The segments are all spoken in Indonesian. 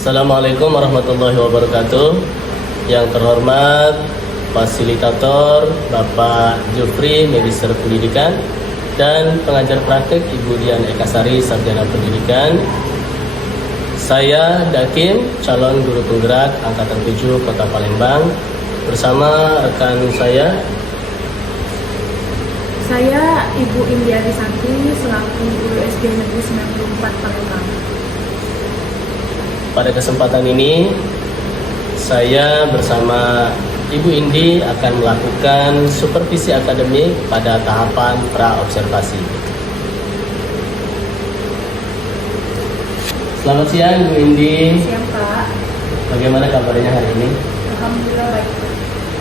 Assalamualaikum warahmatullahi wabarakatuh. Yang terhormat Fasilitator Bapak Jufri, Magister Pendidikan, dan pengajar praktek Ibu Dian Ekasari, Sarjana Pendidikan. Saya Dakim, calon guru penggerak Angkatan 7 Kota Palembang, bersama rekan saya. Saya Ibu India Disanti, selaku guru SD Negeri 94 Palembang. Pada kesempatan ini, saya bersama Ibu Indi akan melakukan supervisi akademik pada tahapan pra-observasi. Selamat siang, Bu Indi. Siang, Pak. Bagaimana kabarnya hari ini? Alhamdulillah baik, Pak.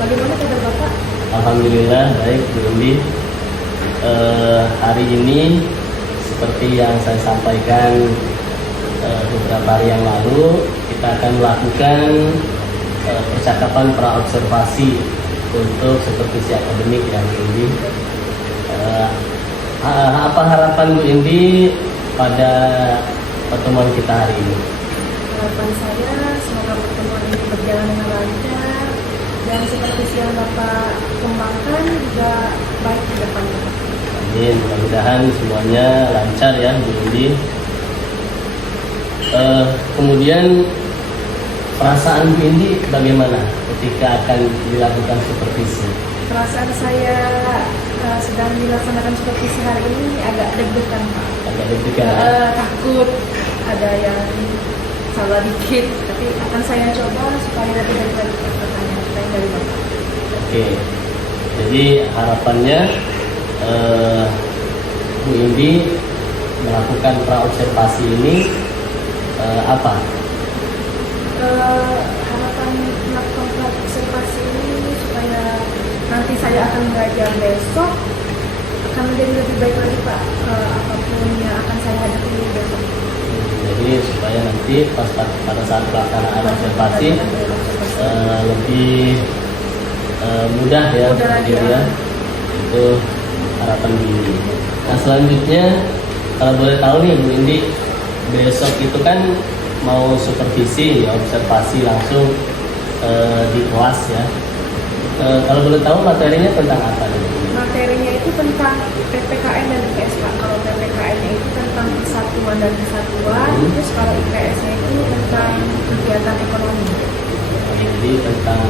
Bagaimana kabar Bapak? Alhamdulillah baik, Bu Indi. Hari ini seperti yang saya sampaikan beberapa hari yang lalu, kita akan melakukan percakapan pra-observasi untuk supervisi akademik yang Bu Indi. Apa harapan Bu Indi pada pertemuan kita hari ini? Harapan saya semoga pertemuan ini berjalan dengan lancar dan supervisi yang Bapak kembangkan juga baik ke depannya. Amin, mudah-mudahan semuanya lancar ya Bu Indi. Kemudian perasaan Bu Indi bagaimana ketika akan dilakukan supervisi? Perasaan saya sedang dilaksanakan supervisi hari ini agak deg-degan, Pak. Agak deg-degan. Takut ada yang salah dikit, tapi akan saya coba supaya lebih dari pertanyaan dari Bapak. Oke, jadi harapannya Bu Indi melakukan pra-observasi ini apa? Harapan melakukan observasi ini supaya nanti saya akan belajar besok akan menjadi lebih baik lagi, Pak, apapun yang akan saya hadapi besok. Jadi supaya nanti pada saat pelaksanaan observasi lebih mudah ya, Mudah lagi, gitu ya. Itu harapan Bu Indi. Nah, selanjutnya kalau boleh tahu nih Bu Indi, besok itu kan mau supervisi ya, observasi langsung di kelas ya. Kalau boleh tahu materinya tentang apa nih? Materinya itu tentang PPKN dan IPS, Pak. Kalau PPKN-nya itu tentang persatuan dan kesatuan, terus kalau IPS-nya itu tentang kegiatan ekonomi. Jadi tentang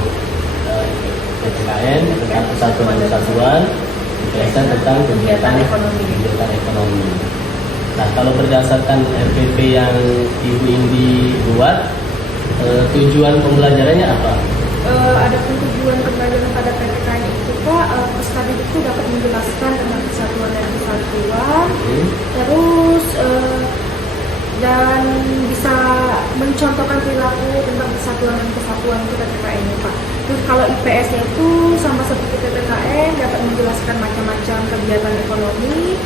PPKN, tentang persatuan dan kesatuan, IPS tentang kegiatan ekonomi. Nah, kalau berdasarkan RPP yang Ibu Indi buat, tujuan pembelajarannya apa? Adapun tujuan pembelajaran pada PPKN itu, Pak, peserta didik itu dapat menjelaskan tentang kesatuan dan kesatuan, terus dan bisa mencontohkan perilaku tentang kesatuan dan kesatuan itu PPKN ini, Pak. Terus kalau IPS-nya itu sama seperti PPKN, dapat menjelaskan macam-macam kegiatan ekonomi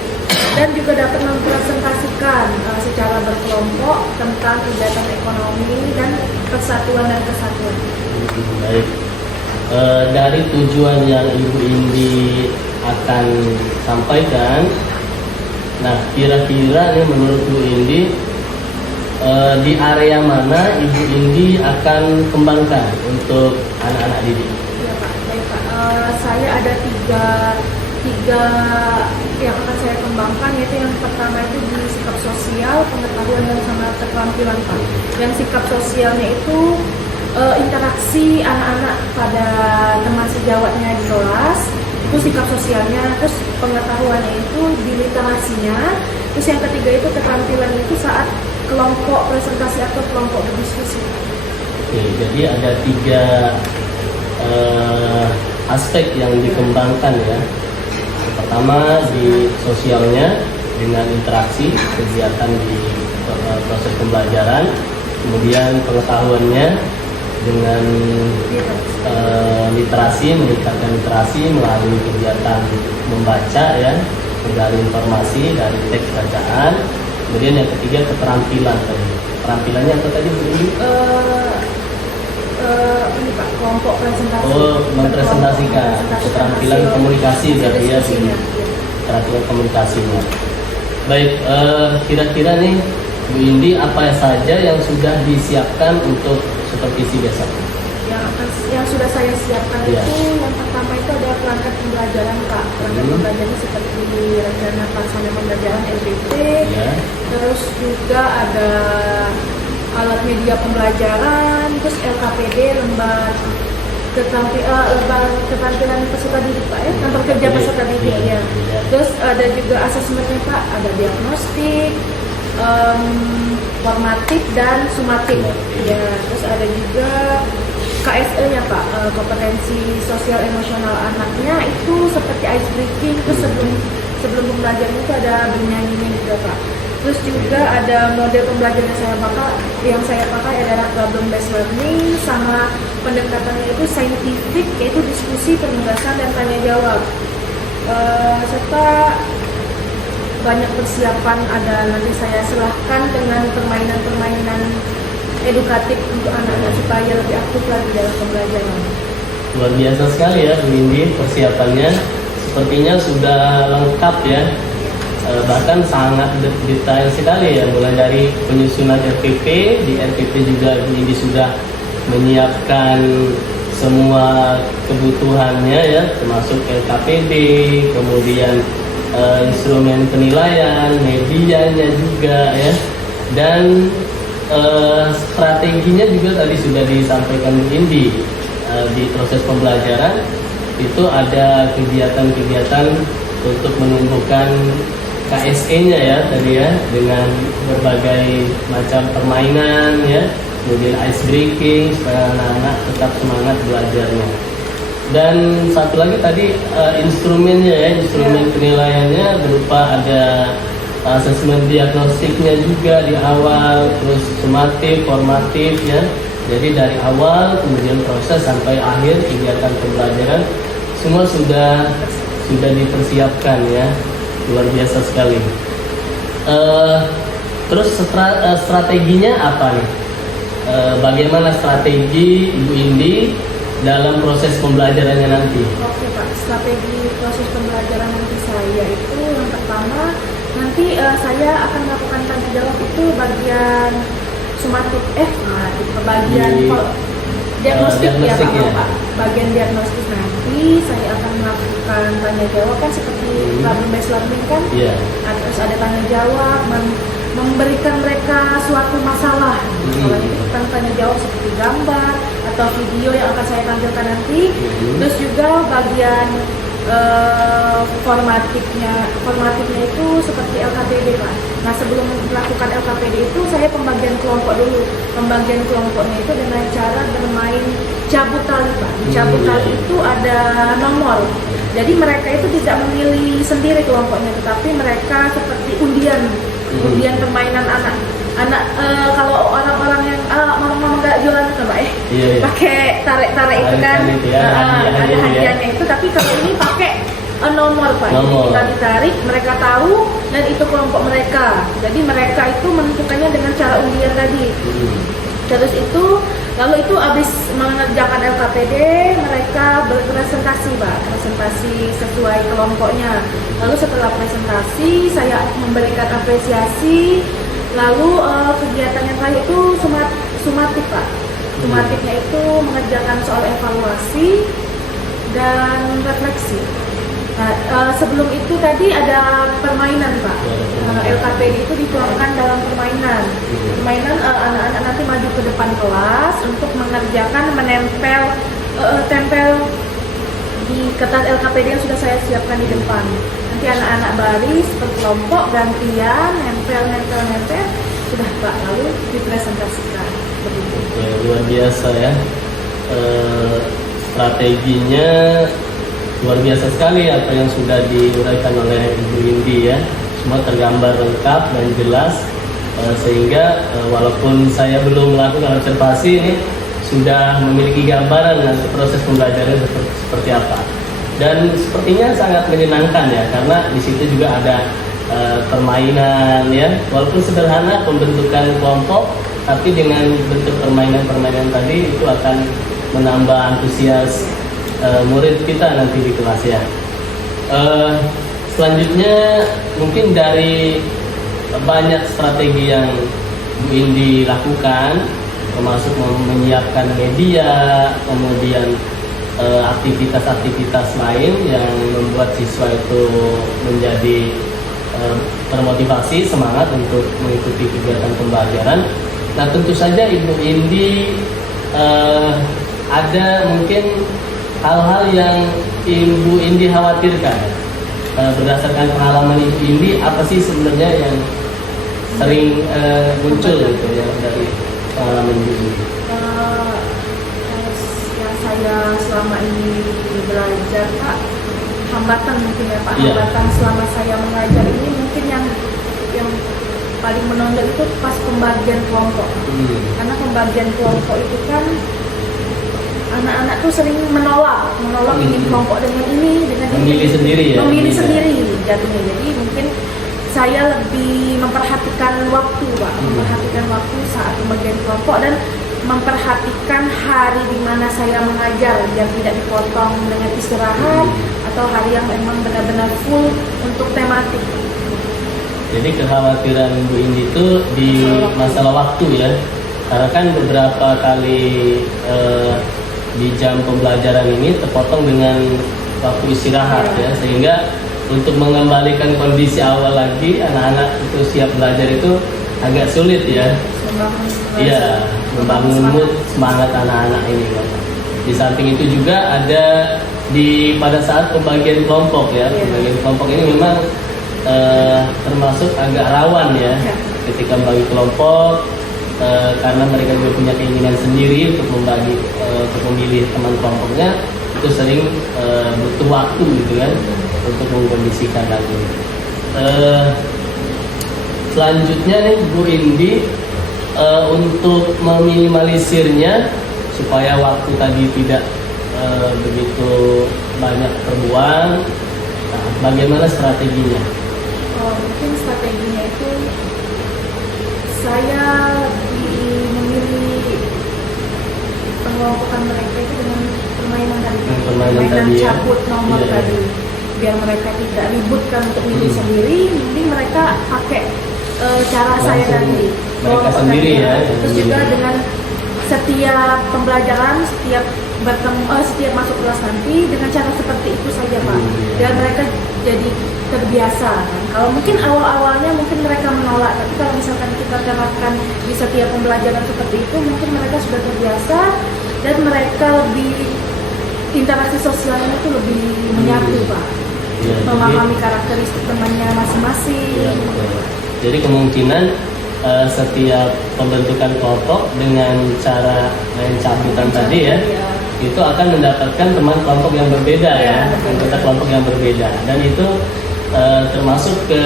dan juga dapat mempresentasikan secara berkelompok tentang kegiatan ekonomi dan persatuan dan kesatuan. Baik, dari tujuan yang Ibu Indi akan sampaikan, nah kira-kira nih menurut Bu Indi di area mana Ibu Indi akan kembangkan untuk anak-anak didik? Ya, Pak. Baik, Pak. Saya ada tiga yang akan saya kembangkan, yaitu yang pertama itu di sikap sosial, pengetahuan dan sama keterampilan, Pak. Yang sikap sosialnya itu interaksi anak-anak pada teman sejawatnya di kelas, itu sikap sosialnya. Terus pengetahuannya itu di literasinya. Terus yang ketiga itu keterampilannya itu saat kelompok presentasi atau kelompok berdiskusi. Oke, jadi ada tiga aspek yang dikembangkan ya. Yang pertama di sosialnya dengan interaksi kegiatan di proses pembelajaran, kemudian pengetahuannya dengan literasi, meningkatkan literasi melalui kegiatan membaca ya, menggali informasi dari teks bacaan. Kemudian yang ketiga keterampilan tadi. Keterampilannya apa tadi Bu Indi? Ini, Pak, kelompok presentasi. Oh, mempresentasikan keterampilan komunikasi berarti ya, keterampilan komunikasinya. Baik, kira-kira nih Bu Indi, apa saja yang sudah disiapkan untuk supervisi besok? Yang sudah saya siapkan Iya. itu yang pertama itu ada perangkat pembelajaran Pak. Perangkat pembelajaran seperti rencana pelaksanaan pembelajaran LPP, Ya. terus juga ada alat media pembelajaran, terus LKPD, lembar keterampilan peserta didik Pak ya, kantor kerja peserta didik ya. Terus ada juga asesmennya Pak, ada diagnostik, formatif dan sumatif ya. Terus ada juga KSE-nya Pak, kompetensi sosial emosional anaknya itu seperti ice breaking. Terus sebelum pembelajaran itu ada bernyanyinya juga Pak. Terus juga ada model pembelajaran yang saya pakai adalah problem based learning, sama pendekatannya itu scientific, yaitu diskusi, penugasan dan tanya jawab. Serta banyak persiapan, ada nanti saya serahkan dengan permainan-permainan edukatif untuk anak-anak supaya lebih aktif lagi dalam pembelajaran. Luar biasa sekali ya Bu Indi, persiapannya sepertinya sudah lengkap ya. Bahkan sangat detail sekali ya, mulai dari penyusunan RPP. Di RPP juga Bu Indi sudah menyiapkan semua kebutuhannya ya, termasuk LKPD, kemudian instrumen penilaian, medianya juga ya, dan strateginya juga tadi sudah disampaikan Bu Indi. Di proses pembelajaran itu ada kegiatan-kegiatan untuk menumbuhkan KSE-nya ya tadi ya, dengan berbagai macam permainan ya, kemudian ice breaking supaya anak-anak tetap semangat belajarnya. Dan satu lagi tadi instrumennya ya, instrumen penilaiannya berupa ada asesmen diagnostiknya juga di awal, terus sumatif, formatif ya. Jadi dari awal kemudian proses sampai akhir kegiatan pembelajaran semua sudah dipersiapkan ya. Luar biasa sekali. Terus strateginya apa nih? Bagaimana strategi Ibu Indi dalam proses pembelajarannya nanti? Oke Pak, strategi proses pembelajaran nanti saya itu yang pertama, nanti saya akan melakukan tanya jawab itu bagian sumatif, bagian diagnostik ya Pak. Bagian diagnostik nanti saya akan melakukan tanya jawab kan seperti problem based learning kan. Terus ada tanya jawab, memberikan mereka suatu masalah. Kalau itu tentang tanya jawab seperti gambar atau video yang akan saya tampilkan nanti. Terus juga bagian formatifnya itu seperti LKPD Pak. Nah sebelum melakukan LKPD itu saya pembagian kelompok dulu. Pembagian kelompoknya itu dengan cara bermain cabut tali Pak. Cabut tali itu ada nomor. Jadi mereka itu tidak memilih sendiri kelompoknya, tetapi mereka seperti undian permainan anak. Kalau orang-orang yang mama nggak jualan itu Pak pakai tarik itu kan, ada hadiahnya itu. Tapi kalau ini pakai nomor Pak, jadi kita ditarik, mereka tahu dan itu kelompok mereka. Jadi mereka itu menentukannya dengan cara undian tadi. Terus itu lalu itu habis mengerjakan LKPD, mereka berpresentasi Pak, presentasi sesuai kelompoknya. Lalu setelah presentasi saya memberikan apresiasi. Lalu kegiatan yang lain itu sumatif Pak. Sumatifnya itu mengerjakan soal evaluasi dan refleksi. Nah, sebelum itu tadi ada permainan Pak. LKPD itu dituangkan dalam permainan. Permainan anak-anak nanti maju ke depan kelas untuk mengerjakan tempel di kertas LKPD yang sudah saya siapkan di depan. Nanti anak-anak baris berkelompok gantian nempel sudah Pak, lalu dipresentasikan. Oke, luar biasa ya. Strateginya luar biasa sekali apa yang sudah diuraikan oleh Ibu Indi ya. Semua tergambar lengkap dan jelas, sehingga walaupun saya belum melakukan observasi ini sudah memiliki gambaran dengan proses pembelajaran seperti apa. Dan sepertinya sangat menyenangkan ya, karena di situ juga ada permainan ya, walaupun sederhana pembentukan kelompok, tapi dengan bentuk permainan-permainan tadi itu akan menambah antusias murid kita nanti di kelas ya. Selanjutnya mungkin dari banyak strategi yang Bu Indi lakukan, termasuk menyiapkan media, kemudian aktivitas-aktivitas lain yang membuat siswa itu menjadi termotivasi, semangat untuk mengikuti kegiatan pembelajaran. Nah, tentu saja Ibu Indi ada mungkin hal-hal yang Ibu Indi khawatirkan. Berdasarkan pengalaman Ibu Indi, apa sih sebenarnya yang sering muncul gitu ya dari pengalaman Ibu Indi? Yang saya selama ini belajar, Pak, hambatan mungkin ya Pak, Iya. hambatan selama saya mengajar ini mungkin yang paling menonjol itu pas pembagian kelompok. Karena pembagian kelompok itu kan anak-anak tuh sering menolak ini kelompok dengan ini, dengan Memilih ini. sendiri ya? Memilih Iya. sendiri jadinya. Jadi mungkin saya lebih memperhatikan waktu, Pak, memperhatikan waktu saat pembagian kelompok dan memperhatikan hari di mana saya mengajar biar tidak dipotong dengan istirahat atau hari yang memang benar-benar full untuk tematik. Jadi kekhawatiran Bu Indi itu di masalah waktu ya, karena kan beberapa kali di jam pembelajaran ini terpotong dengan waktu istirahat ya, sehingga untuk mengembalikan kondisi awal lagi anak-anak itu siap belajar itu agak sulit ya. Iya, membangun mood semangat anak-anak ini kan. Di samping itu juga ada pada saat pembagian kelompok ya, pembagian kelompok ini memang termasuk agak rawan ya ketika membagi kelompok, karena mereka juga punya keinginan sendiri untuk membagi untuk memilih teman kelompoknya, itu sering butuh waktu gitu kan untuk mengkondisikan lagi. Selanjutnya nih Bu Indi, untuk meminimalisirnya supaya waktu tadi tidak begitu banyak terbuang, bagaimana strateginya? Mungkin strateginya itu saya memilih pengelompokan mereka itu dengan permainan tadi, Permainan tadi ya. cabut nomor Iya. tadi, biar mereka tidak ributkan untuk milih sendiri, mending mereka pakai cara saya Langsung tadi. mereka Kelompok sendiri tadi. ya, Terus sendiri. juga dengan setiap pembelajaran, setiap setiap masuk kelas nanti dengan cara seperti itu saja Pak, biar mereka jadi terbiasa. Kalau mungkin awal-awalnya mungkin mereka menolak, tapi kalau misalkan kita terapkan di setiap pembelajaran seperti itu, mungkin mereka sudah terbiasa dan mereka lebih interaksi sosialnya itu lebih menyatu Pak, Ya, memahami karakteristik temannya masing-masing. Ya, betul. Jadi kemungkinan setiap pembentukan kelompok dengan cara main cabutan tadi ya, itu akan mendapatkan teman kelompok yang berbeda ya, anggota kelompok yang berbeda, dan itu termasuk ke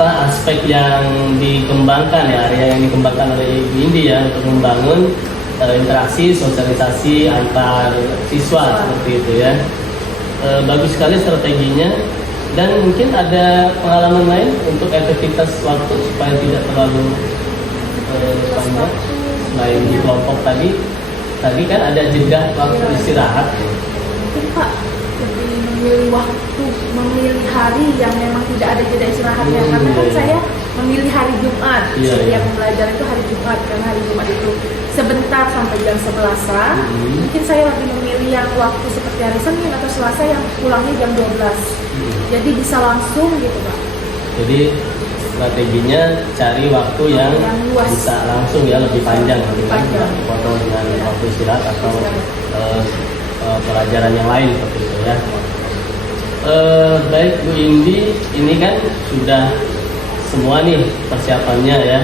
aspek yang dikembangkan ya, area yang dikembangkan oleh Ibu Indi ya, untuk membangun interaksi sosialisasi antar siswa seperti itu ya. Bagus sekali strateginya, dan mungkin ada pengalaman lain untuk efektivitas waktu supaya tidak terlalu banyak. Selain di kelompok tadi kan ada jeda waktu istirahat. Mungkin Pak lebih memilih waktu, memilih hari yang memang tidak ada jeda istirahatnya, karena kan saya memilih hari Jumat. Setiap pembelajaran itu hari Jumat, karena hari Jumat itu sebentar sampai jam 11-an. Mungkin saya lebih memilih yang waktu seperti hari Senin atau Selasa yang pulangnya jam 12. Jadi bisa langsung gitu Pak. Jadi strateginya cari waktu yang luas, bisa langsung ya, lebih panjang, potong dengan waktu istirahat atau pelajaran yang lain seperti itu ya. Baik Bu Indi, ini kan sudah semua nih persiapannya ya.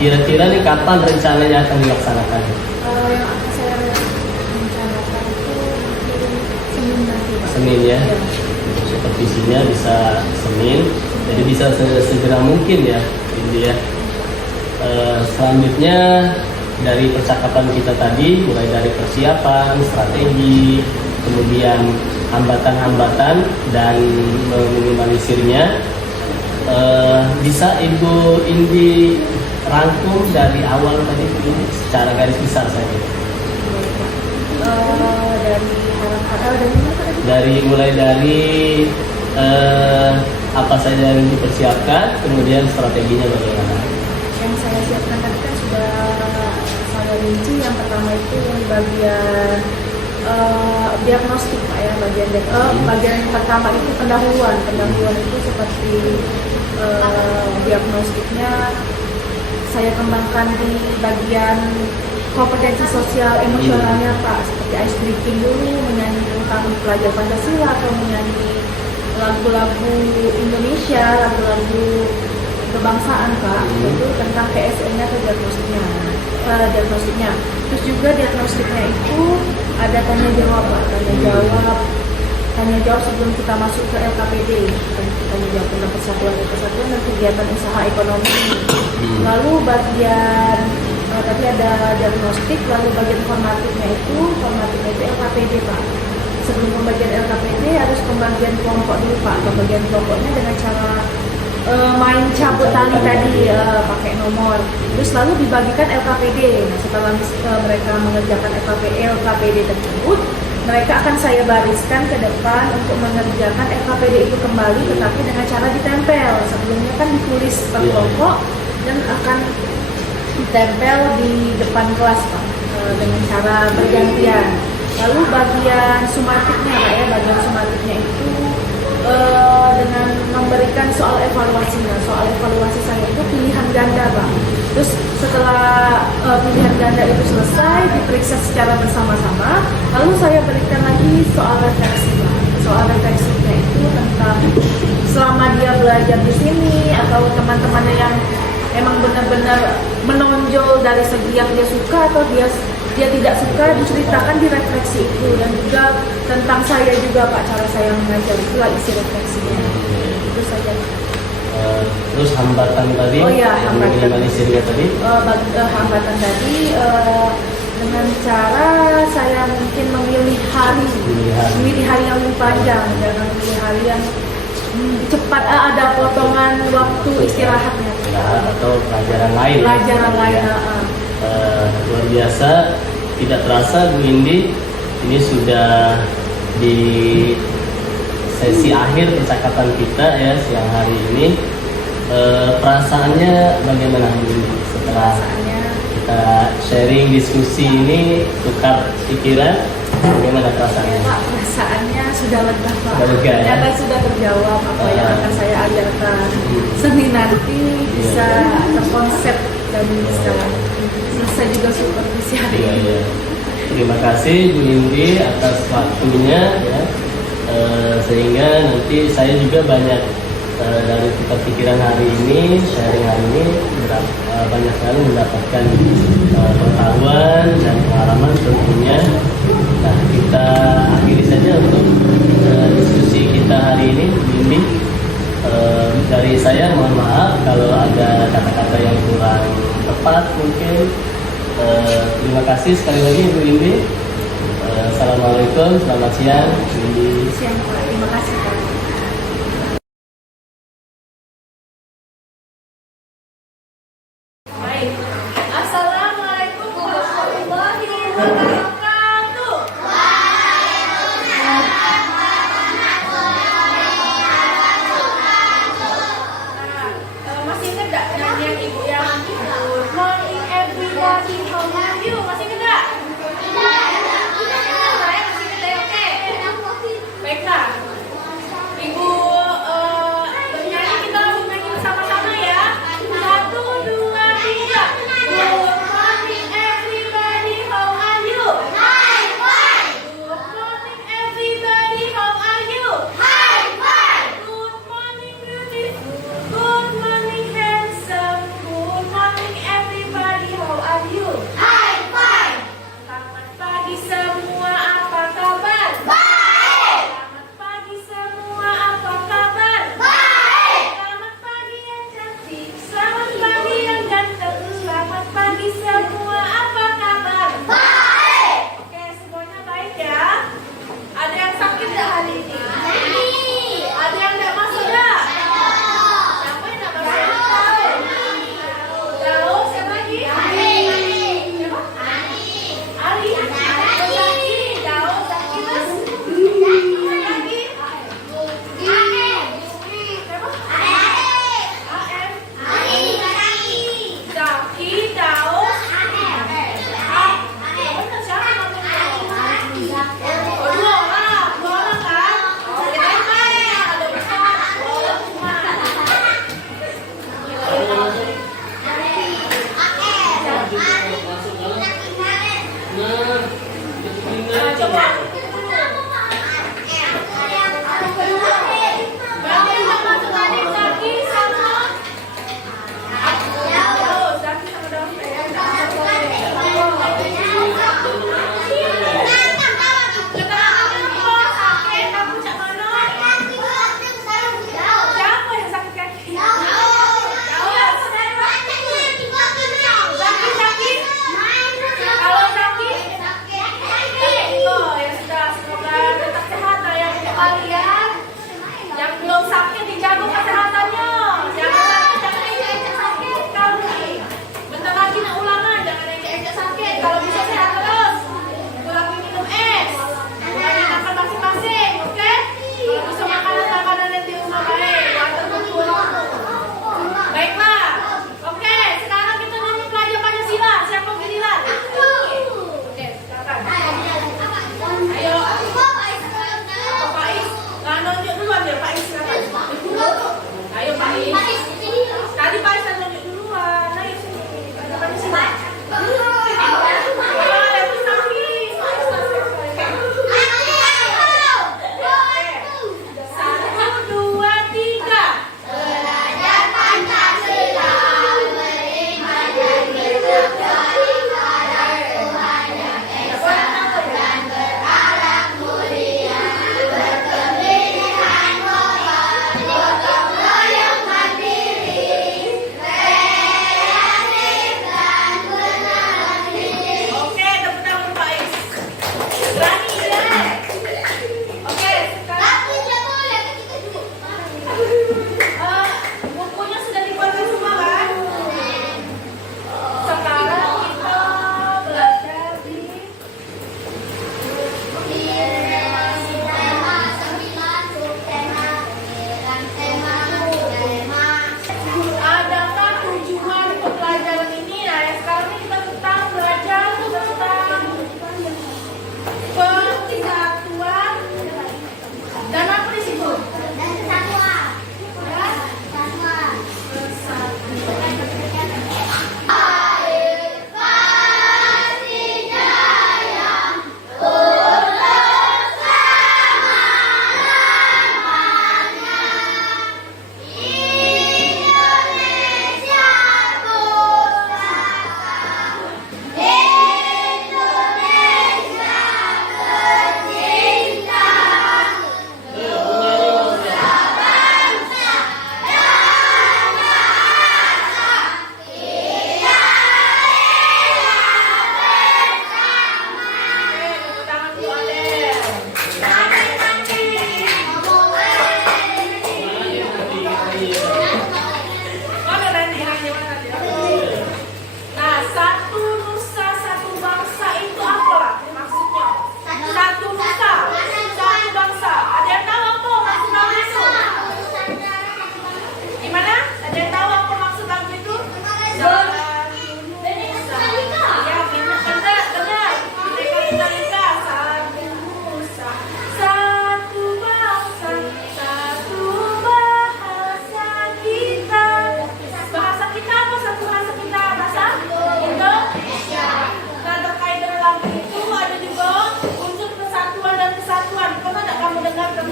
Kira-kira nih kapan rencananya akan dilaksanakan? Yang akan saya rencanakan itu mungkin Senin nanti Pak. Senin ya. Supervisinya bisa Senin, jadi bisa segera mungkin ya Indi ya. Selanjutnya dari percakapan kita tadi, mulai dari persiapan, strategi, kemudian hambatan-hambatan dan meminimalisirnya, bisa Ibu Indi rangkum dari awal tadi ini secara garis besar saja. Dari harapan dari mana tadi? Mulai dari apa saja yang dipersiapkan, kemudian strateginya bagaimana? Yang saya siapkan tadi kan sudah saya rinci. Yang pertama itu bagian diagnostik Pak ya, bagian pertama itu pendahuluan itu seperti diagnostiknya saya kembangkan di bagian kompetensi sosial emosionalnya Pak, seperti ice breaking dulu, menyanyi tentang pelajar Pancasila atau menyanyi lagu-lagu Indonesia, lagu-lagu kebangsaan Pak, itu tentang PSN-nya atau diagnostiknya. Terus juga diagnostiknya itu ada tanya jawab Pak, tanya jawab sebelum kita masuk ke LKPD, tanya jawab tentang persatuan dan kegiatan usaha ekonomi. Lalu bagian tadi ada diagnostik, lalu bagian formatifnya itu LKPD Pak. Sebelum pembagian LKPD harus pembagian kelompok dulu Pak. Pembagian kelompoknya dengan cara main cabut tali tadi, pakai nomor. Terus lalu dibagikan LKPD. Nah, setelah mereka mengerjakan LKPD tersebut, mereka akan saya bariskan ke depan untuk mengerjakan LKPD itu kembali, tetapi dengan cara ditempel. Sebelumnya kan ditulis per kelompok dan akan ditempel di depan kelas Pak, dengan cara bergantian. Lalu bagian sumatiknya Pak ya, bagian sumatiknya itu dengan memberikan soal evaluasi. Nah, soal evaluasi saya itu pilihan ganda Pak. Terus setelah pilihan ganda itu selesai, diperiksa secara bersama-sama, lalu saya berikan lagi soal refleksi Pak. Soal refleksinya itu tentang selama dia belajar di sini atau teman-temannya yang emang benar-benar menonjol dari segi yang dia suka atau dia tidak suka, diceritakan di refleksi itu. Dan juga tentang saya juga Pak, cara saya mengajar itulah isi refleksinya. Itu saja. Terus hambatan tadi, minimalisirnya tadi? Hambatan tadi dengan cara saya mungkin memilih hari yang lebih panjang, jangan memilih hari yang cepat, ada potongan waktu istirahatnya atau pelajaran lain. Luar biasa, tidak terasa Bu Indi ini sudah di sesi akhir percakapan kita ya siang hari ini. Perasaannya bagaimana Bu Indi setelah kita sharing diskusi ini, tukar pikiran, bagaimana perasaannya? Pak, perasaannya sudah lega Pak. Ternyata sudah terjawab apa yang akan saya ajarkan. Seni nanti bisa terkonsep dan bisa selesai juga supervisi hari ini. Terima kasih Bu Indi atas waktunya ya. Sehingga nanti saya juga banyak dari tukar pikiran hari ini, sharing hari ini banyak sekali mendapatkan pengetahuan dan pengalaman tentunya. Nah, kita akhiri saja untuk diskusi kita hari ini Bu Indi. Dari saya mohon maaf kalau ada kata-kata yang kurang tepat mungkin. Terima kasih sekali lagi Bu Indi. Assalamualaikum, selamat siang Bu Indi. Siang Pak, terima kasih Pak. Baik. Assalamualaikum warahmatullahi wabarakatuh. Masih ingat gak nyanyian ibu yang Good morning everybody, how are you? Masih ingat gak? Saya masih ingat ya, oke? Baiklah. Ibu bernyanyi, kita langsung nyanyi bersama-sama ya. 1, 2, 3. Good morning everybody, how are you? Good morning everybody, how are you? Good morning beautiful. Good morning handsome. Good morning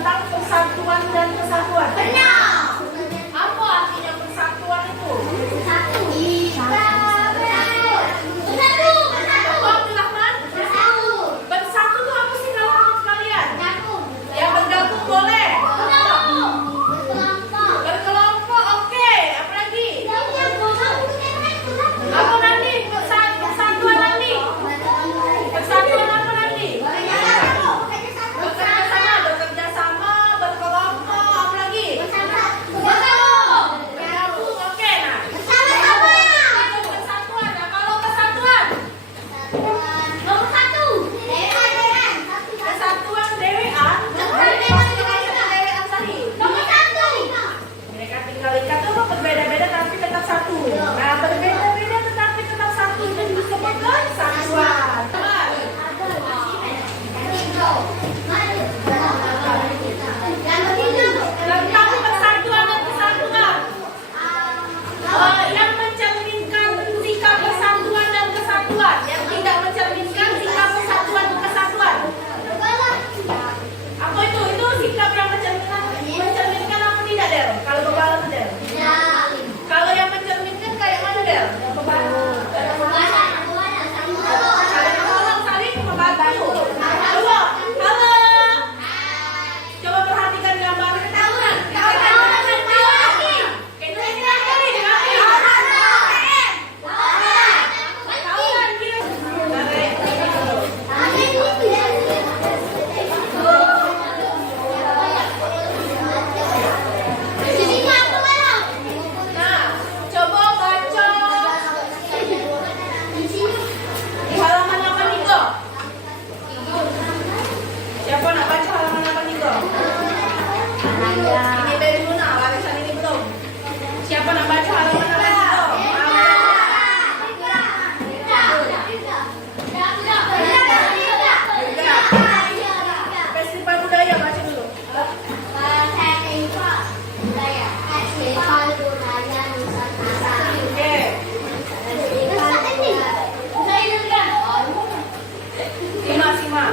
tentang persatuan dan kesatuan. Apa artinya persatuan itu? Apa Abdurrahman? Bersatu itu apa sih kalau menurut kalian? Ya bergabung boleh. Berkelompok oke. Apa lagi? Apa nanti? Persatuan nanti? Persatuan apa nanti? Bekerja sama, berkelompok, apa lagi? Bergabung, oke. Nah, itu persatuan. Nah, kalau kesatuan, kesatuan dewean, dewean tadi. Mereka tinggal ikat itu berbeda-beda tapi tetap satu. Nah, berbeda-beda tetapi tetap satu itu disebut kesatuan. Tentang persatuan dan kesatuan, yang mencerminkan sikap persatuan dan kesatuan, yang tidak mencerminkan sikap persatuan dan kesatuan. Apa itu? Itu sikap yang mencerminkan apa tidak, Del? Kalau kepala itu, Del. Kalau yang mencerminkan kayak mana, Del? Yang kepala. Kalau saling membantu. Halo. Halo. Coba perhatikan gambar. Nah, coba baca di halaman 83. Siapa nak baca halaman 83? Ini dari mana? Warisan ini belum. Siapa nak baca halaman 83? Festival budaya baca dulu. Oke. Simak.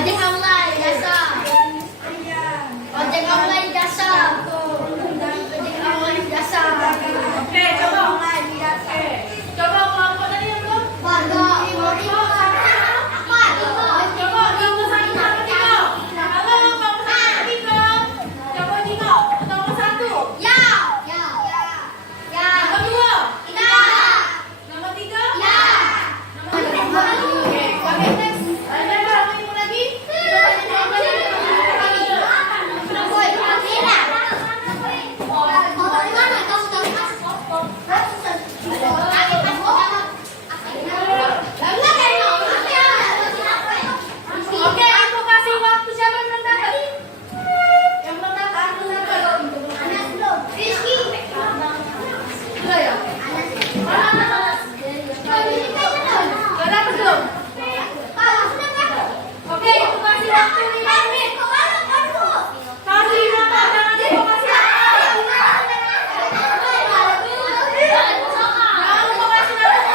Ojek online jasa. Ojek online jasa. Ojek online jasa. Oke, coba. Oke. Coba kelompok tadi yang belum? Warga. Apa? Coba kelompok 1 sama 3. Halo, kelompok 1 sama 3. Coba Dino, nomor 1. Ya. Nomor 2. Ya. Nomor 3. Ya. Nomor 4. Oke, kami tes. Ada berapa ibu lagi? Oke, aku kasih waktu siapa yang belum dapat? Yang belum dapat, aku dapat. Rizky. Sudah ya? Sudah dapat belum? Oke, aku kasih waktu 5 menit. Kasih mata, jangan lupa kasih akal. Jangan lupa kasih nafas.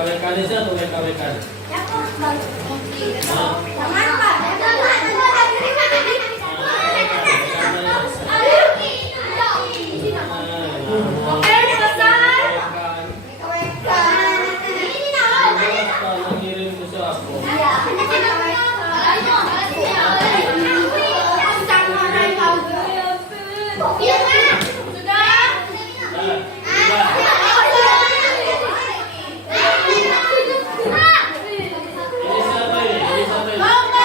WK desa atau WK? Oke, selesai. Mengirim ke siapa? Sudah? Ini siapa ini? Ini siapa ini?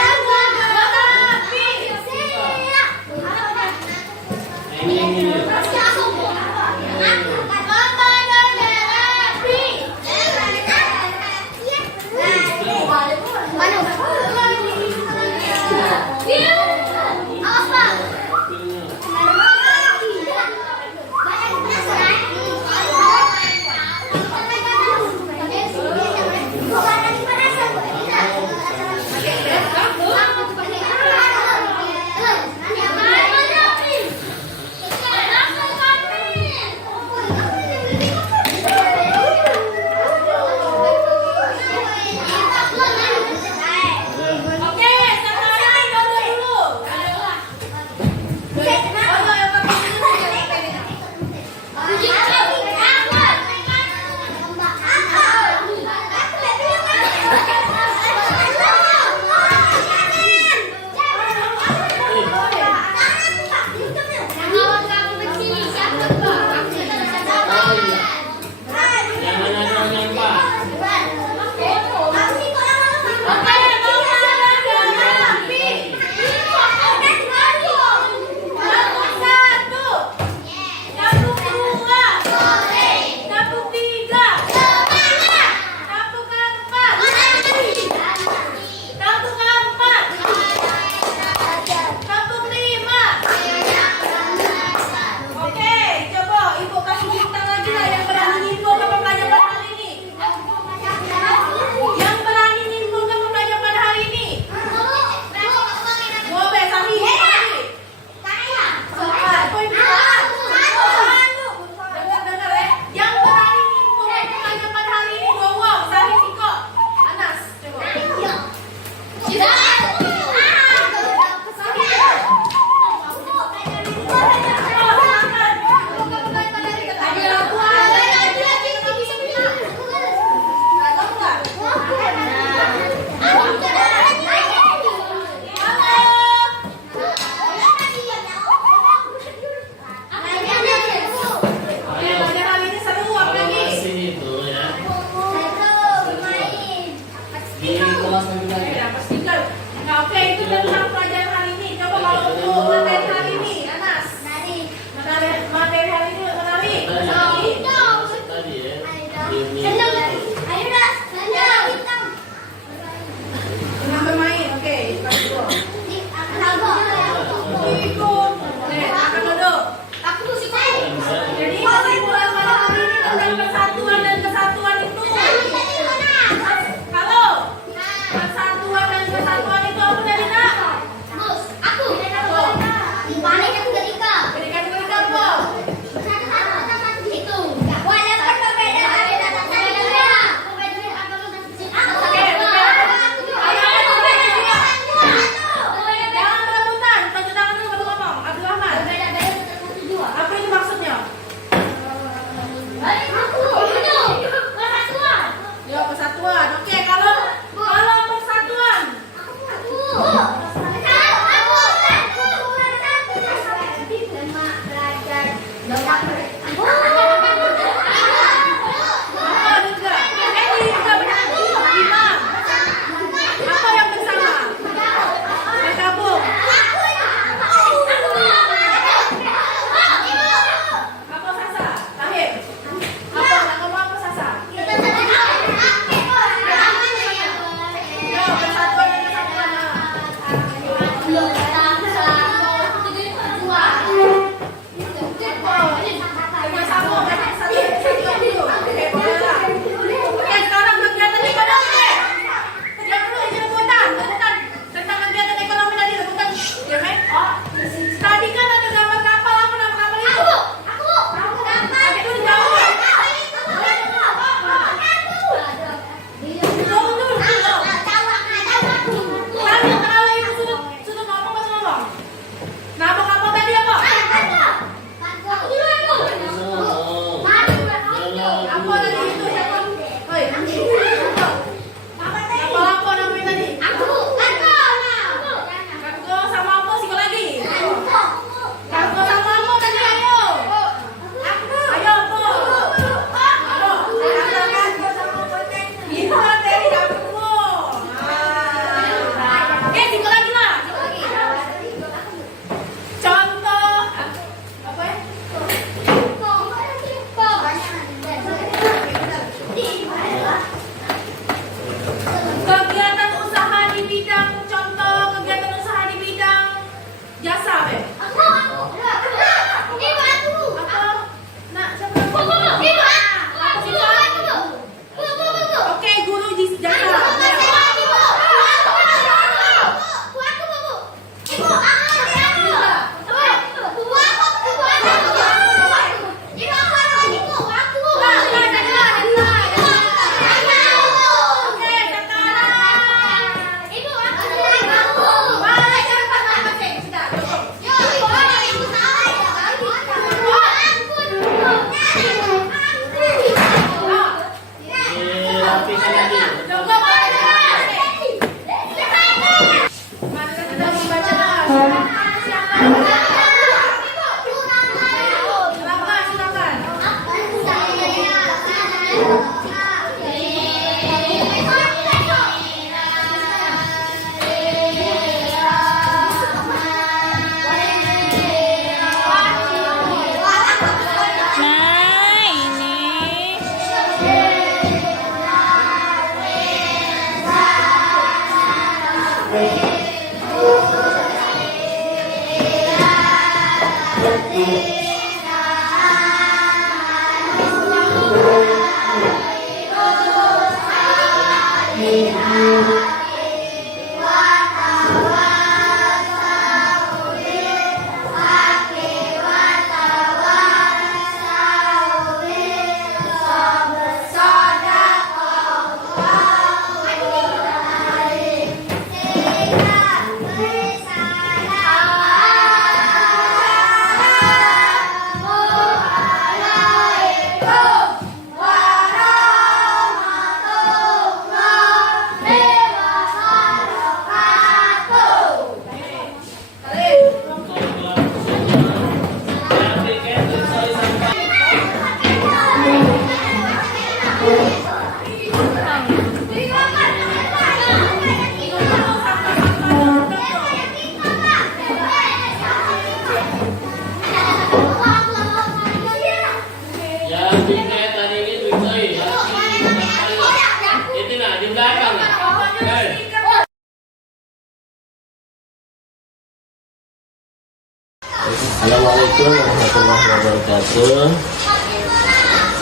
Assalamualaikum warahmatullahi wabarakatuh.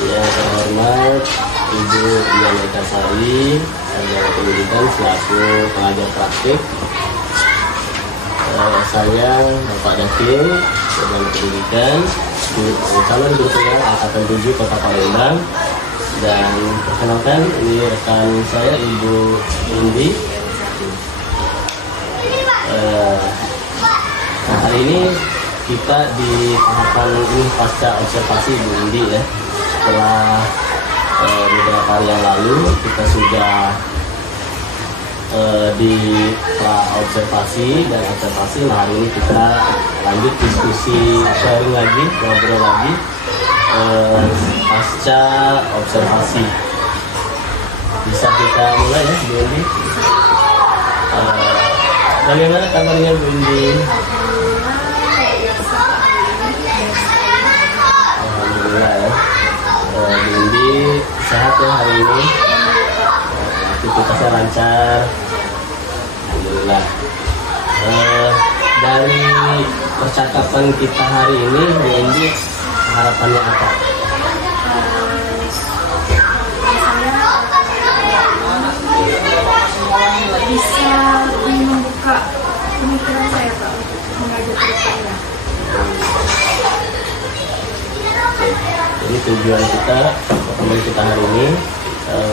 Yang terhormat Ibu Dian Ekasari, Sarjana Pendidikan selaku pengajar praktik. Saya Bapak Davin, Sarjana Pendidikan, calon guru tunggal Angkatan 7 Kota Palembang. Dan perkenalkan, ini rekan saya Ibu Indi. Nah, hari ini kita di tahapan ini pasca observasi Bu Indi ya. Setelah beberapa hari yang lalu kita sudah di observasi dan observasi. Nah, hari ini kita lanjut diskusi, sharing lagi, ngobrol lagi pasca observasi. Bisa kita mulai ya Bu Indi. Bagaimana kabarnya Bu Indi? Alhamdulillah ya. Bu Indi sehat ya hari ini. Aktivitasnya lancar. Alhamdulillah. Dari percakapan kita hari ini, Bu Indi, harapannya apa? Bisa membuka pemikiran saya Pak, mengajar ke depannya. Jadi tujuan kita, pertemuan kita hari ini,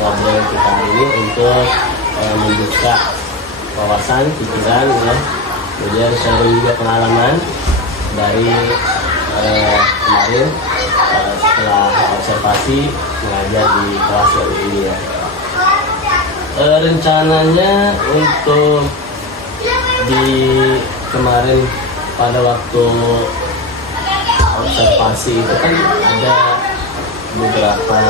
ngobrol kita hari ini untuk membuka wawasan, pikiran, ya, kemudian sharing juga pengalaman dari kemarin setelah observasi mengajar di kelas yang ini ya. Rencananya untuk di kemarin pada waktu observasi itu kan ada beberapa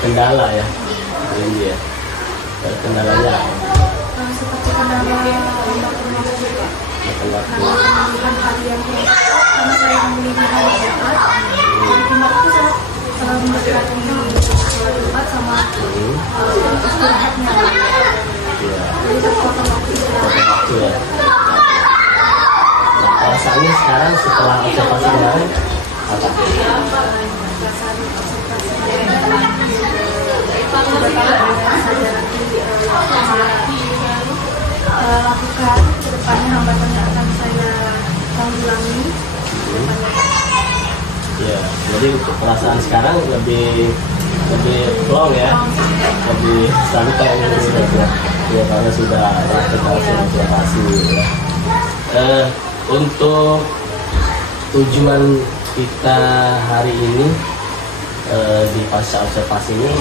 kendala ya ini ya. Kendalanya Seperti kendala waktu hari yang karena saya memilih hari Jumat. Jumat itu sangat mendekati sholat Jumat sama istirahatnya. Jadi terpotong waktu istirahat. waktu ya. Nah, perasaannya sekarang setelah observasi kemarin apa? Lakukan ke depannya hambatan yang akan saya tanggulangi. Ya, jadi untuk perasaan sekarang lebih plong ya, lebih santai ya karena sudah observasi ya. Untuk tujuan kita hari ini di pasca observasi ini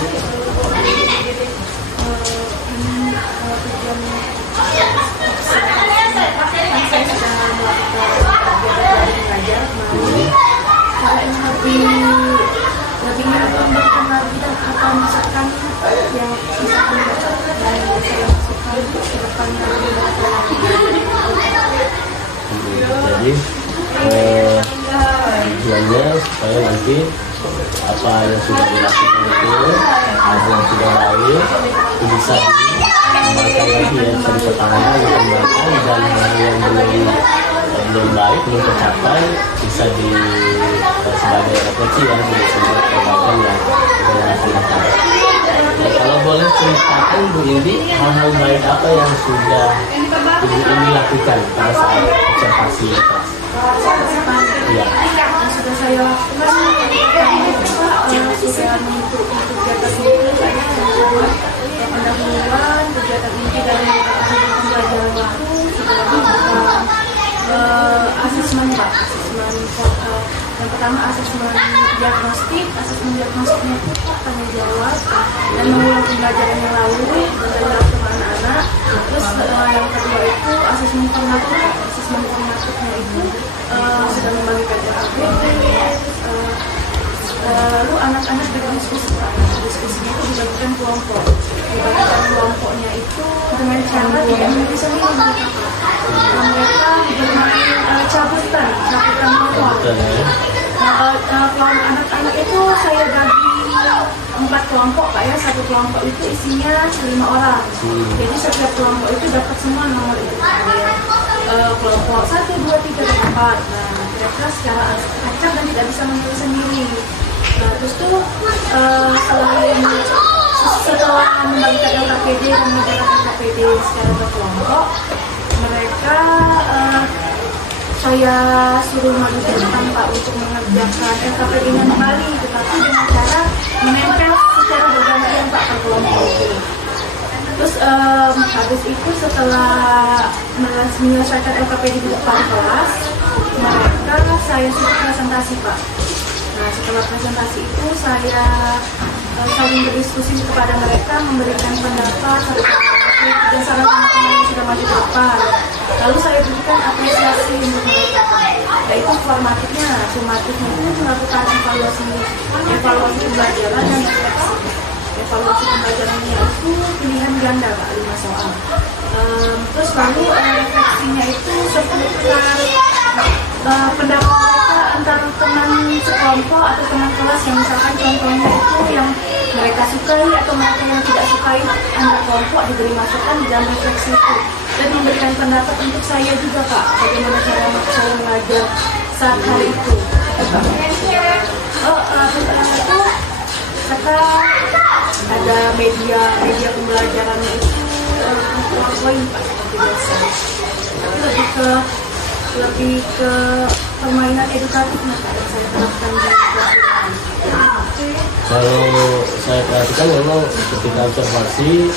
lebih memberikan lagi dan apa misalkan yang misalkan dan saya masukkan ke depannya lebih jadi tujuannya supaya nanti apa yang sudah dilakukan itu, hal yang sudah baik itu bisa dikembangkan lagi ya, bisa dipertahankan, dikembangkan, dan hal yang belum baik, belum tercapai bisa sebagai refleksi ya, jadi sebuah perbaikan yang kita lakukan. Kalau boleh ceritakan Bu Indi, hal-hal baik apa yang sudah Ibu Indi lakukan pada saat observasi di kelas? Iya. Yang sudah saya lakukan sudah mengikuti kegiatan ini, saya pendahuluan kegiatan ini dari pembelajaran waktu sudah melakukan asesmen Pak. Yang pertama asesmen diagnostiknya itu tanya jawab dan mengulang pembelajaran yang lalu dan dilakukan anak-anak. Terus yang kedua itu asesmen formatifnya itu sudah membagikan RAPD, lalu anak-anak berdiskusi. Diskusinya itu dibagikan kelompok. Dibagikan kelompoknya itu dengan cara dia bisa mereka bermain cabutan kelompok. Kelompok anak-anak itu saya bagi 4 kelompok Pak ya. Satu kelompok itu isinya 5 orang. Jadi setiap kelompok itu dapat semua nomor itu. Kelompok 1, 2, 3, dan 4. Nah, mereka secara acak dan tidak bisa memilih sendiri. Nah, terus tuh setelah membagikan LKPD dan menjalankan LKPD secara berkelompok, mereka saya suruh maju ke depan Pak untuk mengerjakan LKPD-nya kembali, tetapi dengan cara menempel secara bergantian Pak per kelompok. Terus habis itu setelah menyelesaikan LKPD di depan kelas, mereka saya suruh presentasi Pak. Nah, setelah presentasi itu saya saling berdiskusi kepada mereka, memberikan pendapat dan saran teman-teman yang sudah maju ke depan. Lalu saya berikan apresiasi untuk mereka, yaitu formatifnya itu melakukan evaluasi pembelajaran dan refleksi. Evaluasi pembelajarannya itu pilihan ganda Pak, 5 soal. Terus baru refleksinya itu seputar pendapat mereka antara teman sekelompok atau teman kelas yang misalkan contohnya itu yang mereka sukai atau mereka yang tidak sukai antar kelompok diberi masukan di dalam refleksi itu dan memberikan pendapat untuk saya juga Pak, bagaimana cara saya mengajar saat hari itu. Itu kata ada media pembelajarannya itu PowerPoint Pak, seperti biasa. Tapi lebih ke permainan edukatif yang saya terapkan di kelas. Kalau saya perhatikan memang ketika observasi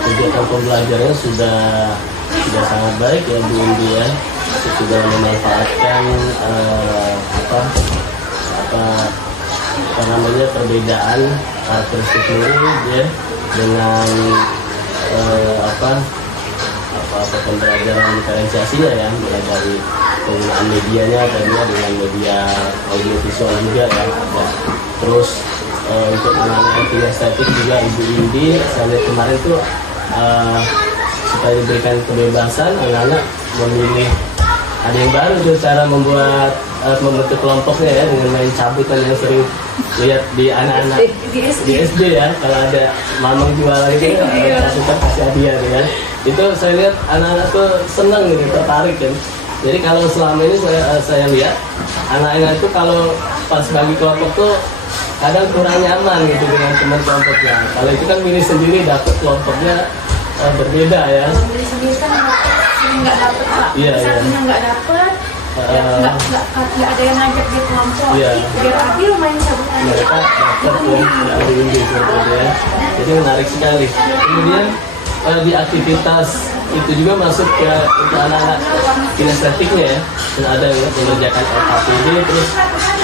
kegiatan pembelajarannya sudah sangat baik ya Bu Indi ya, sudah memanfaatkan perbedaan karakteristik murid ya dengan pembelajaran diferensiasinya ya, mulai dari penggunaan medianya tadinya dengan media audiovisual juga ya. Terus untuk mengenai kinestetik juga Ibu Indi saya lihat kemarin tuh supaya diberikan kebebasan anak-anak memilih, ada yang baru tuh cara membentuk kelompoknya ya, dengan main cabutan yang sering lihat di anak-anak di SD ya, kalau ada mamang jual itu cabutan kasih hadiah kan. Itu saya lihat anak-anak tuh senang gitu, tertarik kan. Jadi kalau selama ini saya lihat anak-anak itu kalau pas bagi kelompok tuh kadang kurang nyaman gitu dengan teman kelompoknya. Kalau itu kan milih sendiri, dapat kelompoknya berbeda ya. Kalau milih sendiri kan sering nggak dapet Pak. Satunya nggak dapet, nggak ada yang ngajak di kelompok. Biar adil main cabutan. Mereka dapat ya, Indi seperti ya. Jadi menarik sekali. Kemudian di aktivitas itu juga masuk ke anak-anak kinestetiknya ya, dan ada yang mengerjakan LKPD, terus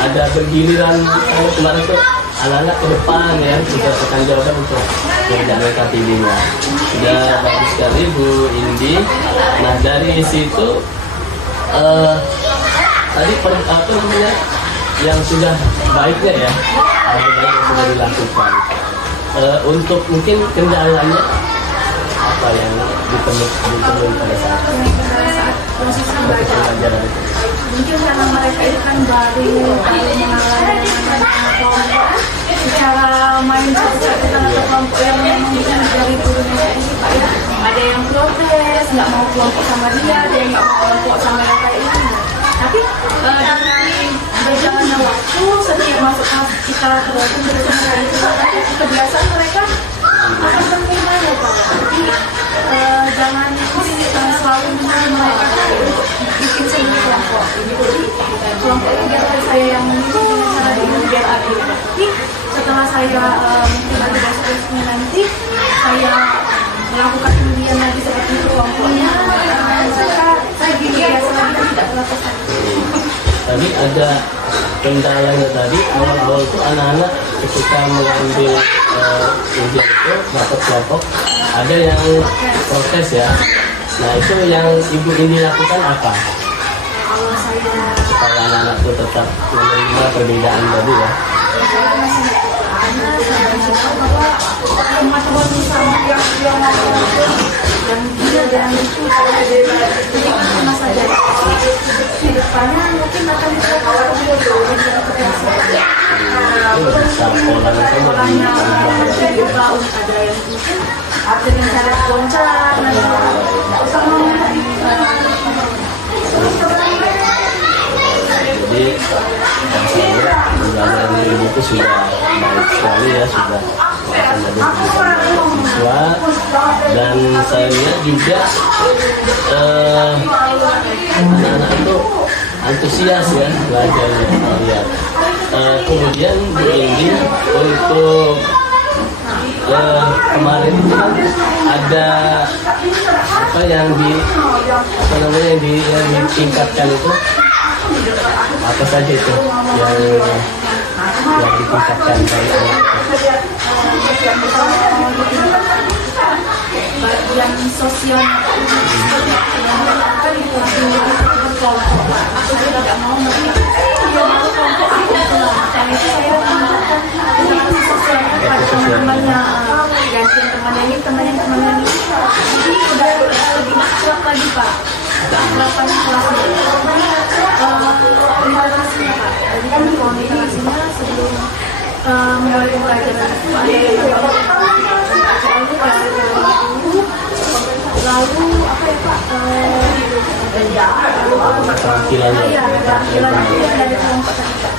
ada bergiliran kemarin tuh anak-anak ke depan ya, berdasarkan jawaban untuk mengerjakan LKPD-nya. Sudah bagus sekali Bu Indi. Nah dari situ tadi yang sudah baiknya ya, hal baik yang sudah dilakukan. Untuk mungkin kendalanya apa yang ditemui pada saat proses pembelajaran itu? mungkin karena mereka itu kan baru mengalami kelompok, secara main satu kelompok yang memang bukan dari gurunya itu Pak ya, ada yang protes nggak mau kelompok sama dia, ada yang nggak mau kelompok sama yang kayak ini. Tapi dengan berjalannya waktu, setiap masuk kelas kita terus bersama itu kebiasaan mereka akan menerimanya Pak. Jadi jangan selalu menyuruh mereka untuk bikin sendiri kelompok. Jadi kelompok itu biar saya yang memimpin dengan cara ini biar adil. Tapi setelah saya mungkin ada besok-besoknya nanti saya melakukan undian lagi seperti itu kelompoknya, maka saya biasa lagi tidak melakukan. Tadi ada kendalanya tadi awal-awal itu anak-anak ketika mengambil ujian itu dapat kelompok ada yang protes ya. Nah itu yang ibu ini lakukan apa? Kalau saya Supaya anak-anak itu tetap menerima perbedaan tadi ya. saya masih karena saya tahu bahwa teman-teman sama yang dia dan itu jadi sama saja di depannya mungkin akan dilakukan polanya juga ada yang mungkin dengan cara loncat Jadi saya pembelajaran ini itu sudah baik sekali ya, sudah menjadi siswa, dan saya lihat juga anak-anak itu antusias ya belajarnya. Lihat kemudian ini untuk kemarin itu kan ada apa yang ditingkatkan itu, apa saja itu yang ditingkatkan dari anak bagian sosial kan itu berkelompok. Aku juga tidak mau mereka dia mau kelompok aku dan itu saya menunjukkan interaksi sosial pada teman-temannya, gantian temannya ini temannya ini. Jadi udah lebih akrab lagi Pak, akraban kelasnya. Interaksinya Pak, jadi kan kalau interaksinya sebelum mulai pembelajaran itu ada lalu apa ya Pak, keterampilannya, keterampilan itu yang dari kelompok tadi Pak.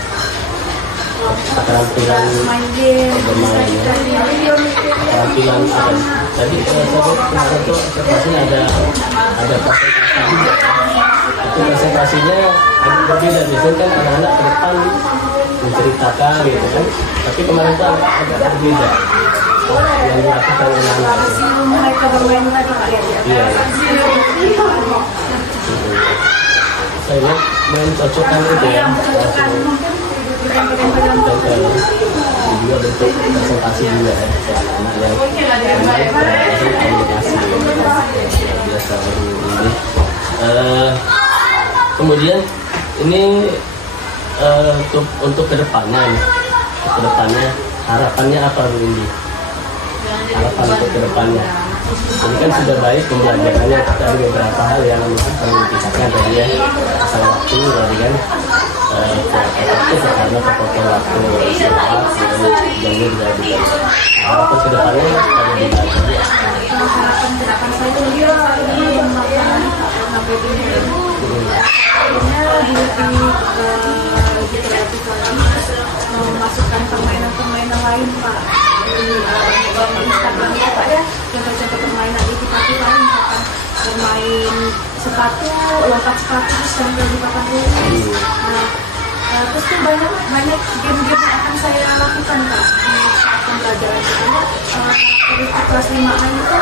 keterampilan Main game, bermain ya. Keterampilan apa tadi saya kemarin tuh observasinya ada presentasi juga ya. Itu presentasinya agak berbeda, biasanya kan anak-anak ke depan menceritakan gitu kan, tapi kemarin tuh agak berbeda yang dilakukan oleh anak-anak. Hasil mereka bermain tadi Pak ya. Iya. Saya lihat mencocokkan itu ya, Mencocokan pegang-pegang juga bentuk presentasi juga ya, anak yang komunikasi biasa ini. Kemudian ini untuk kedepannya harapannya apa Bu Indi? Harapan untuk kedepannya. Ini kan sudah baik pembelajarannya, tapi ada beberapa hal yang perlu dipisahkan tadi ya. Masalah waktu tadi kan efektif karena kepotong waktu istirahat jamnya juga bisa. Harapan kedepannya pada dibahas tadi. harapan kedepan saya itu dia ini melakukan sampai ini akhirnya lebih kreatif lagi, memasukkan permainan lain Pak di Instagram ya Pak ya, contoh-contoh permainan edukasi lain misalkan bermain sepatu, lompat sepatu terus sambil di papan tulis. Nah, terus tuh banyak game-game yang akan saya lakukan Pak di pembelajaran saya. Kelas 5A itu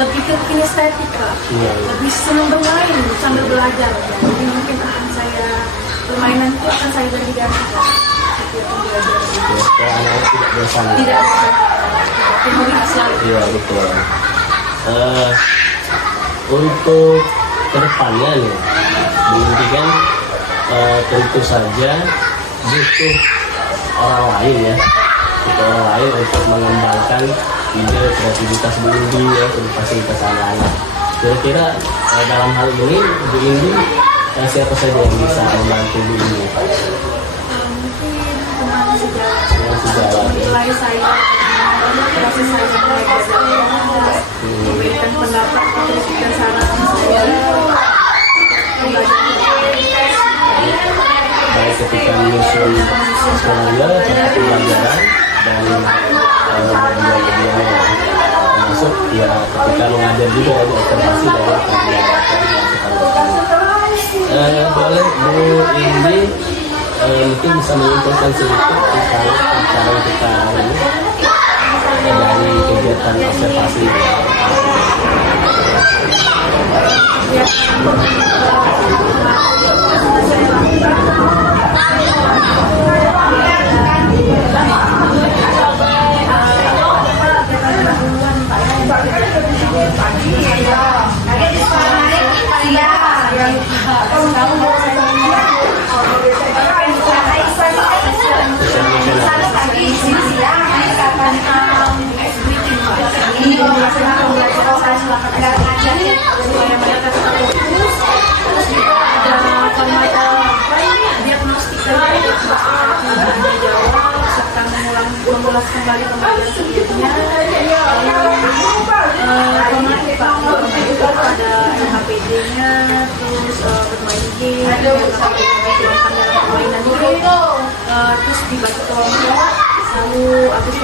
lebih ke kinestetik Pak, lebih senang bermain sambil belajar. Jadi mungkin akan saya permainan itu akan saya bagi ganti Pak. Supaya anak-anak tidak bosan. Tidak hobi selalu. Iya betul. Untuk kedepannya nih, ini kan tentu saja butuh orang lain ya, untuk mengembangkan ide kreativitas Bu Indi ya, untuk fasilitas anak-anak. Kira-kira dalam hal ini Bu Indi siapa saja yang bisa membantu Bu Indi? Mungkin teman sejarah Yang sejarah ya. nilai saya, proses saya belajar, memberikan pendapat kritik dan saran saya, Baik ketika menyusun sekolahnya, tempat pembelajaran dan media-media termasuk ya ketika mengajar juga ada observasi dari boleh Bu Indi mungkin bisa menyimpulkan sedikit tentang acara kita hari ini dari kegiatan observasi. Mengulas kembali pembelajaran sebelumnya, ada HPD-nya, terus bermain game, dalam permainan game, terus dibantu kelompok, lalu habis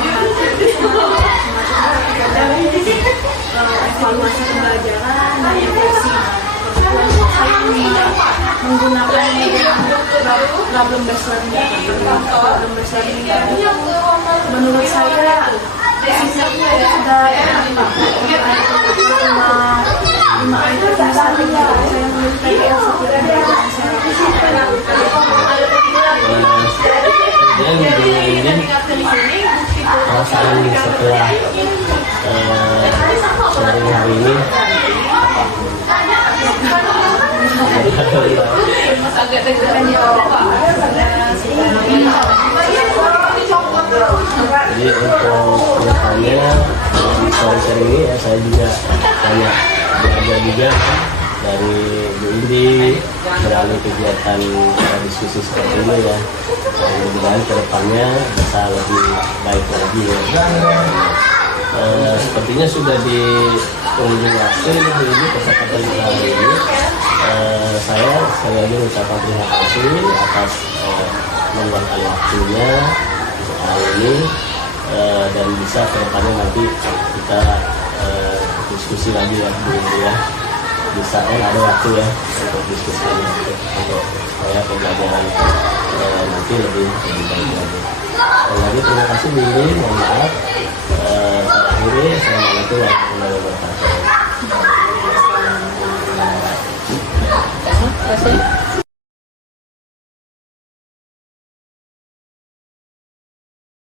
evaluasi pembelajaran dan refleksi. Menggunakan problem based learning. Menurut saya sudah cuma 5 item saja saya memiliki perasaan setelah sharing hari ini agak deg-degan ya Pak. Jadi untuk kedepannya di sharing ini saya juga banyak belajar juga dari Bu Indi melalui kegiatan diskusi seperti ini ya. Mudah-mudahan kedepannya bisa lebih baik lagi ya. Sepertinya sudah di penghujung waktu ini kesempatan kita hari ini. Saya sekali lagi mengucapkan terima kasih atas meluangkan waktunya untuk hari ini dan bisa kedepannya nanti kita diskusi lagi ya Bu Indi ya. Bisa ada waktu ya untuk diskusi untuk supaya pembelajaran nanti lebih baik lagi. Sekali lagi terima kasih Bu Indi, mohon maaf. Saya akhiri, assalamualaikum warahmatullahi wabarakatuh.